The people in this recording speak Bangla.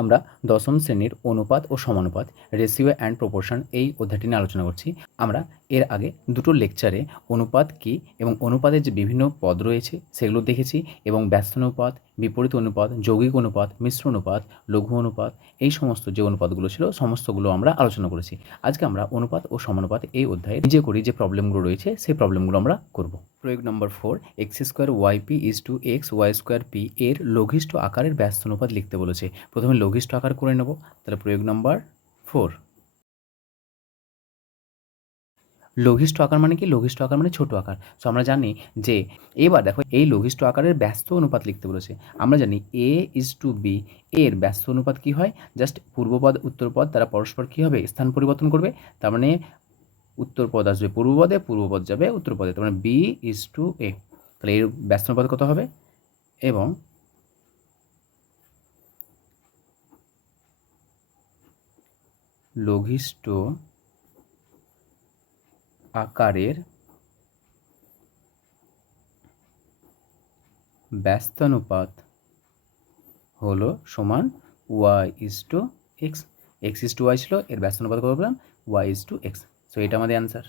আমরা দশম শ্রেণির অনুপাত ও সমানুপাত রেশিও অ্যান্ড প্রপোর্শন এই অধ্যায়টি নিয়ে আলোচনা করছি। আমরা এর আগে দুটো লেকচারে অনুপাত কী এবং অনুপাতের যে বিভিন্ন পদ রয়েছে সেগুলো দেখেছি এবং ব্যস্ত অনুপাত, বিপরীত অনুপাত, যৌগিক অনুপাত, মিশ্র অনুপাত, লঘু অনুপাত, এই সমস্ত যে অনুপাতগুলো ছিল সমস্তগুলো আমরা আলোচনা করেছি। আজকে আমরা অনুপাত ও সমানুপাত এই অধ্যায়ে নিজে করি যে প্রবলেমগুলো রয়েছে সেই প্রবলেমগুলো আমরা করব। প্রয়োগ number four x square y p is two x y square p এর লঘিষ্ঠ আকারের ব্যস্ত অনুপাত লিখতে বলেছে। প্রথমে লঘিষ্ঠ আকার করে নেব তাহলে প্রয়োগ নম্বর ফোর লঘিষ্ঠ আকার মানে কি? লঘিষ্ঠ আকার মানে ছোট আকার। সো আমরা জানি যে, এবার দেখো, এই লঘিষ্ঠ আকারের ব্যস্ত অনুপাত লিখতে বলেছে। আমরা জানি এ ইজ টু বি এর ব্যস্ত অনুপাত কি হয়? জাস্ট পূর্বপদ উত্তরপদ তারা পরস্পর কী হবে? স্থান পরিবর্তন করবে। তার মানে উত্তরপদ আসবে পূর্বপদে পূর্বপদ যাবে উত্তরপদে তার মানে বি ইজ টু এ তাহলে এর ব্যস্ত অনুপাত কত হবে? এবং লঘিষ্ঠ আকারের ব্যস্তানুপাত হলো সমান y is two x x is two y ছিল, এর ব্যস্তানুপাত কত বললাম y is two x so এটা আমাদের অ্যান্সার